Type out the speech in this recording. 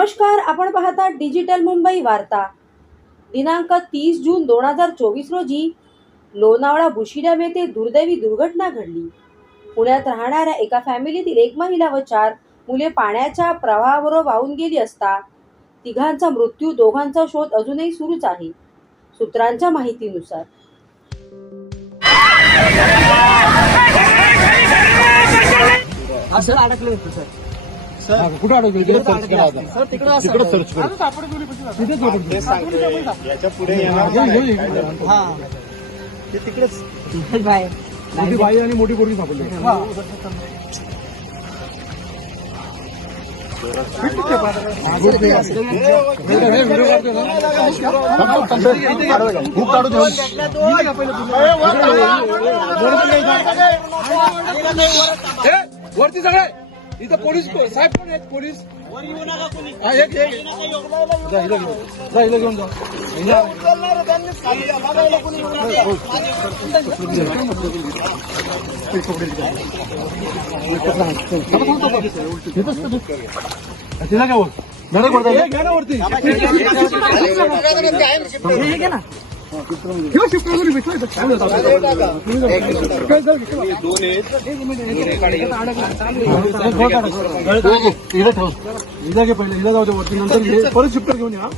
नमस्कार, आपण पाहता डिजिटल मुंबई वार्ता. दिनांक 30 जून 2024 रोजी लोणावळा बुशी डॅम येथे दुर्दैवी दुर्घटना घडली. पुण्यात राहणाऱ्या एका फॅमिलीतील एक महिला व 4 मुले पाण्याच्या प्रवाहाबरोबर वाहून गेली असता तिघांचा मृत्यू, दोघांचा शोध अजूनही सुरूच आहे. सूत्रांच्या माहितीनुसार असं अडकलं होतं सर. कुठं अडकलं? तिकडे सर्च करा आता. सर तिकडे तिकडे सर्च करा. तिथेच होतं. याच्या पुढे येणार हा ते तिकडेच बाय मोठी बाई आणि मोठी पोरगी सापडली. खूप काढू देऊ. वरती सगळे इथं पोलीस साहेब कोण आहेत? पोलीस एक जा घेऊन जा. तिला काय बोल घ्या वरती. हिला ठेव. हिला घे पहिले. हिला जाऊ दे वरती. नंतर परत शिफ्टर घेऊन या.